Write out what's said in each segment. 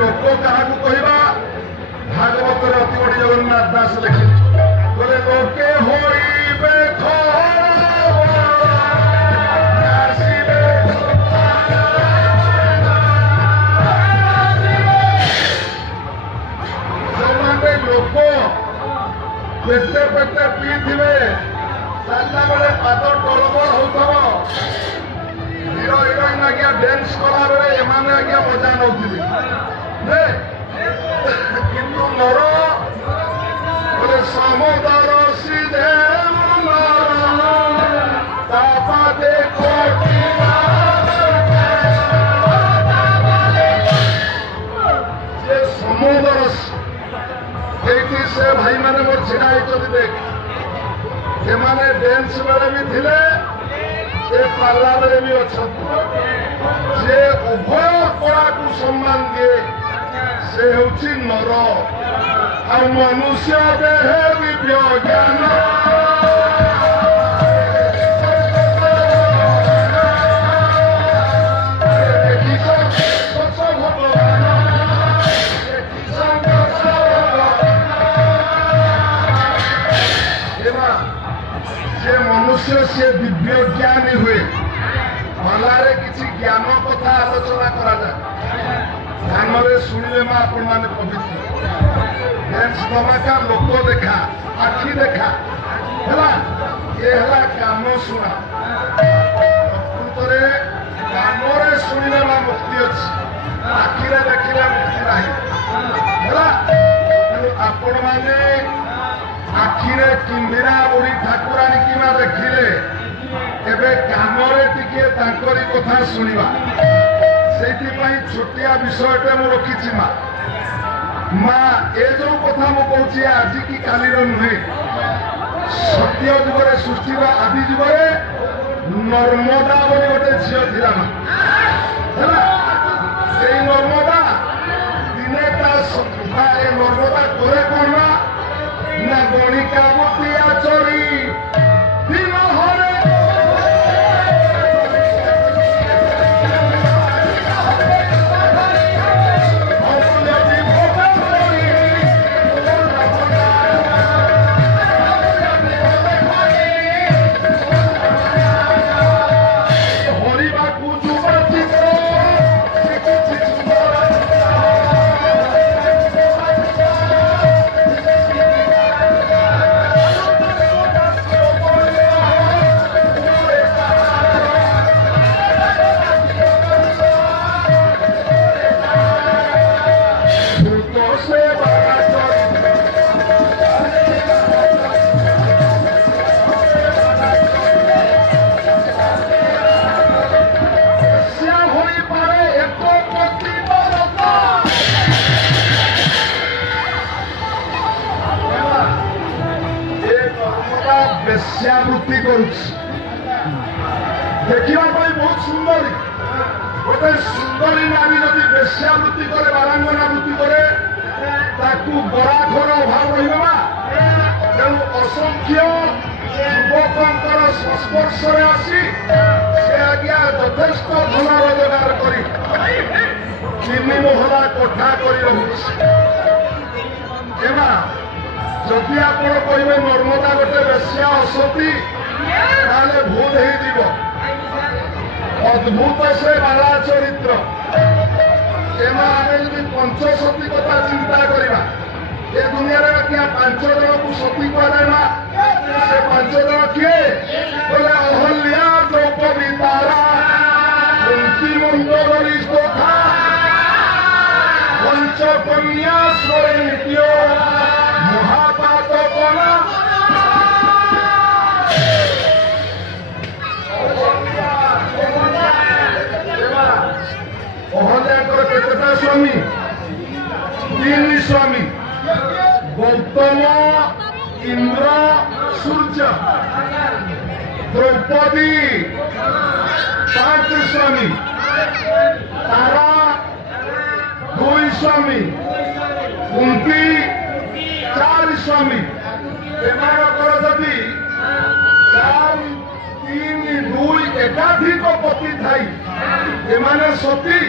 लोक क्या कहवा भागवत अति बड़ी जगन्नाथ दास लिखे बोले लोके होइबे लोक पेटे पेटे पीथे चलना बेले पाद टलबड़ होथब हिरो हिरोइन आज्ञा डांस कला बेले एमाने आज्ञा मजा नौथिबे किंतु मोर बोले समुद्र सीधे समुद्र से भाई मैंने मोर छिड़ा देख से डांस बेले भी थिले पाला बेले भी अच्छा जे उभय कला को सम्मान दिए से हूँ नर आ मनुष्य देहे विज्ञान मनुष्य से दिव्य ज्ञानी हुए भलारे किसी ज्ञान कथा आलोचना करा जाए ध्यान शुणिले माँ आपण मैंने पवित्र डांस धमाका लोक देखा आखि देखा है ये है कान शुणा प्रकृत कान शुणिले माँ मुक्ति अच्छी आखिरे देखिले मुक्ति ना आपण मैंने आखिरे किंदिरा बुढ़ी ठाकुराणी की देखिले एबे कामरे टिके तांकरी कथा सुनिबा सेइथिपाई छोटिया विषयटे मु रखिछि माँ ए जो कथा मु कहूछि आज की काली नुहे सत्य जुगरे सृष्टि आदि जुगरे नर्मदा बोली गोटे झील थिला है नर्मदा दिने ता नर्मदा करे कौन ना गणिका मोतिया चोरी दिन हरे वेश्यावृत्ति देखा बहुत सुंदरी गोटे सुंदरी नारी जदि वेश्यावृत्ति करे बारांगना वृत्ति करे बराघर अभाव रहा तेणु असंख्य युवकर संस्पर्श आसी से आज्ञा यथेष्ट धन रोजगार कर 3 महला कोठा कर जदि आप कहे नर्मदा गोटे बेश्या असती ताले भूल हो अद्भुत से बाला चरित्र एम पंचसती कथा चिंता करवा ए दुनिया क्या 5 जन को सती कहना से 5 जन किए बोले अहल्या द्रौपदी तारा कुंती मंडोदरी तथा पंचकन्या स्वयं महापात कला अहल्याकर केतटा स्वामी 3 स्वामी गौतम इंद्र सूर्य द्रौपदी 5 स्वामी तारा 2 स्वामी कुंती 4 स्वामी जदि 4 3 2 एकाधिक पति थाई एमाने सती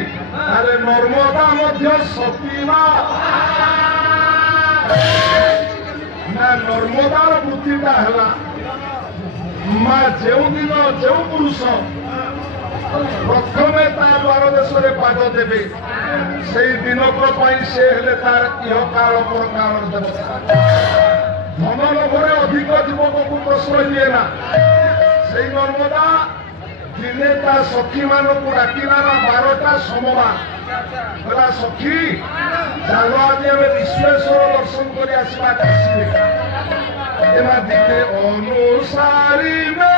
अरे नर्मदा मध्य सती ना नर्मदार वृत्तिटा है माँ जो दिन जो पुरुष प्रथमे द्वार देश में पाद देवे से दिनक से तार इह काल पर काल देवता धन लोभरे अधिक युवक को प्रश्रय दिए ना से नर्मदा दिने ता सखी मानक डाकिला 12टा सोमवार बोला सखी चल आज आम विश्वेश्वर दर्शन कर आसवा दिखे अनुसारी में